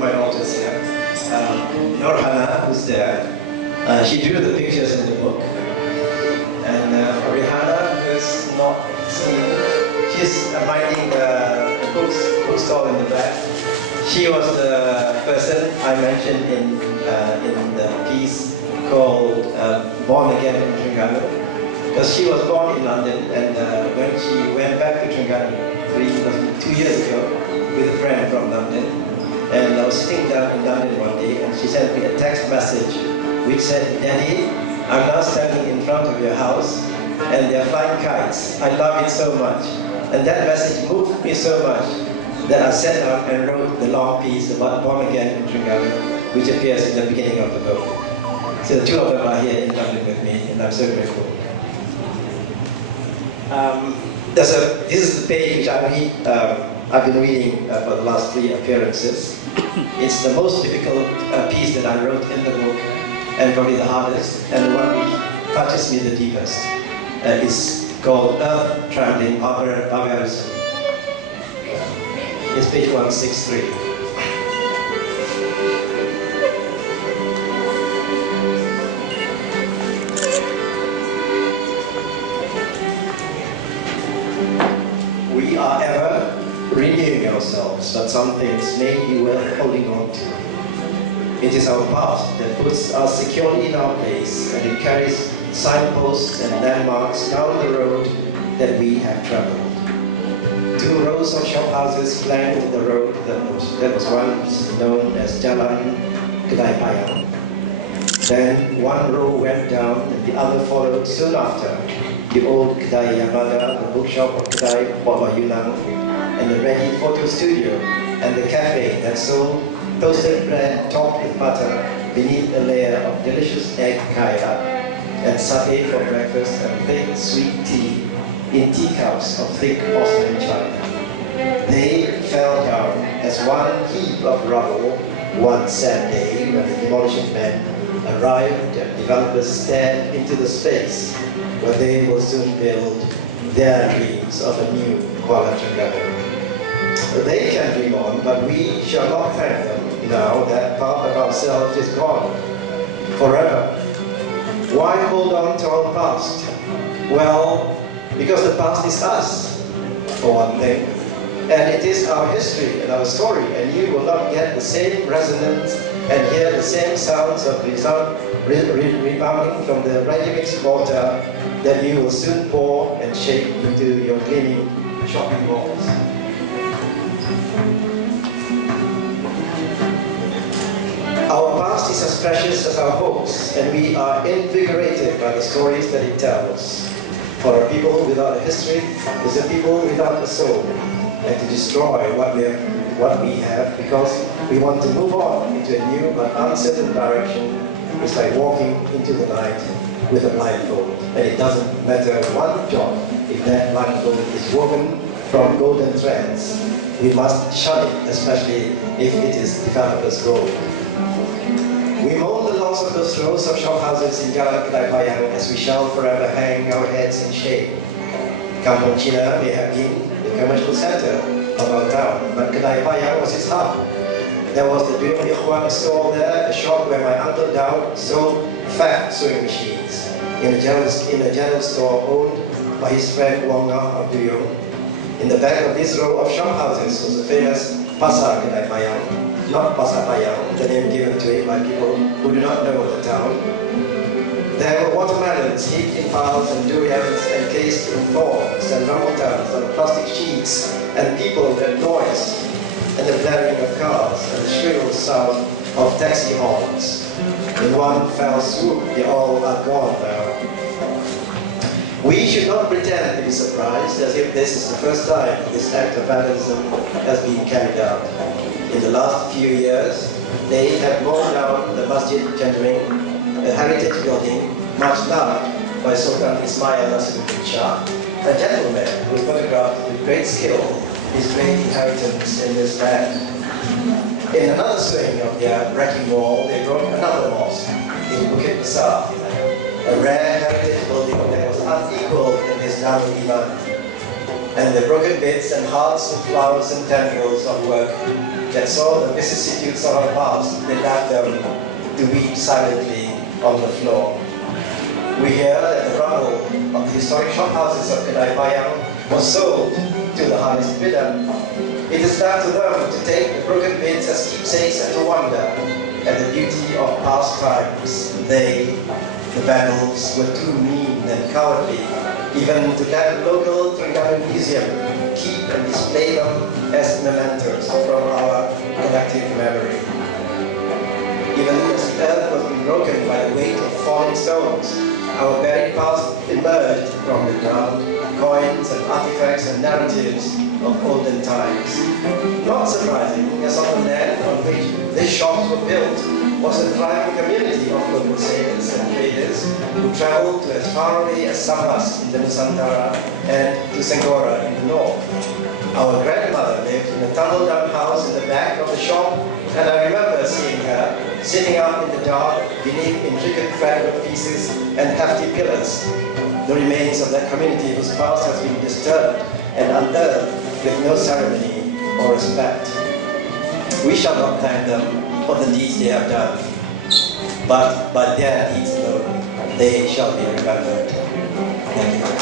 my daughters here. Norhana, who's there, she drew the pictures in the book. And Rihanna, who's not seen, she's minding the bookstall in the back. She was the person I mentioned in the piece called Born Again in Terengganu. Because she was born in London, and when she went back to Terengganu 2 years ago with a friend from London, and I was sitting down in London one day, and she sent me a text message which said, "Daddy, I'm now standing in front of your house, and they're flying kites. I love it so much." And that message moved me so much that I sat down and wrote the long piece about Born Again in Terengganu, which appears in the beginning of the book. So the two of them are here in London with me, and I'm so grateful. This is the page which I've been reading for the last 3 appearances. It's the most difficult piece that I wrote in the book, and probably the hardest, and the one which touches me the deepest. It's called Earth Traveling Barbarism. It's page 163. We are ever renewing ourselves, but some things may be worth holding on to. It is our past that puts us securely in our place, and it carries signposts and landmarks down the road that we have traveled. 2 rows of shophouses flanked the road that was once known as Jalan Kedai Payang. Then 1 row went down, and the other followed soon after. The old Kedai Yamada, the bookshop of Kedai Baba Yunang, and the ready photo studio, and the cafe that sold toasted bread topped with butter beneath a layer of delicious egg kaya, and satay for breakfast, and thick sweet tea in teacups of thick porcelain china. They fell down as one heap of rubble one sad day when the demolishing men arrived and developers stared into the space where they will soon build their dreams of a new Kuala Terengganu. They can dream on, but we shall not thank them now that part of ourselves is gone forever. Why hold on to our past? Well, because the past is us, for one thing, and it is our history and our story, and you will not get the same resonance and hear the same sounds of rebounding from the ready-mix water that you will soon pour and shape into your gleaming shopping malls. Our past is as precious as our hopes, and we are invigorated by the stories that it tells. For a people without a history is a people without a soul, and to destroy what we have because we want to move on into a new but uncertain direction is like walking into the night with a blindfold, and it doesn't matter one jot if that blindfold is woven from golden threads. We must shun it, especially if it is developer's gold. We mourn the loss of those rows of shophouses in Jalan Kedai Payang as we shall forever hang our heads in shame. Kampung China may have been the commercial center of our town, but Kedai Payang was its hub. There was the Bimon Ikhwan store there, a shop where my Uncle Daud sold fat sewing machines in a general store owned by his friend Wong Ngak of Duyong. In the back of this row of shophouses was the famous Pasar Kedai Payang, not Pasar Payang, the name given to it by people who do not know the town. There were watermelons heaped in piles and durians encased in thorns and rambutans on plastic sheets, and people that noise and the blaring of cars and the shrill sound of taxi horns. In one fell swoop, they all are gone now. We should not pretend to be surprised as if this is the first time this act of vandalism has been carried out. In the last few years, they have blown down the Masjid Janjaring, a heritage building much loved by Sultan Ismail Nasiruddin Shah, a gentleman who photographed with great skill his great inheritance in this land. In another swing of their wrecking wall, they broke another mosque in Bukit Besar, a rare heritage building that was unequaled in this Darul Iman. and the broken bits and hearts and flowers and tendrils of work that saw the vicissitudes of our past, they left them to weep silently on the floor. We hear that the rubble of the historic shophouses of Kedai Payang was sold to the highest bidder. It is left to them to take the broken bits as keepsakes and to wonder at the beauty of past times. They, the vandals, were too mean and cowardly even to let a local Terengganu museum keep and display them as mementos from our collective memory. Even as the earth was being broken by the weight of falling stones, our buried past emerged from the ground, coins and artifacts and narratives of olden times. Not surprising, as on the land on which these shops were built was a thriving community of local sailors and traders who traveled to as far away as Sabas in the Nusantara and to Senggora in the north. Our grandmother lived in a tumble-down house in the back of the shop, and I remember seeing her sitting up in the dark beneath intricate fragment pieces and hefty pillars, the remains of that community whose past has been disturbed and unearthed with no ceremony or respect. We shall not thank them for the deeds they have done, but by their deeds alone, they shall be remembered. Thank you.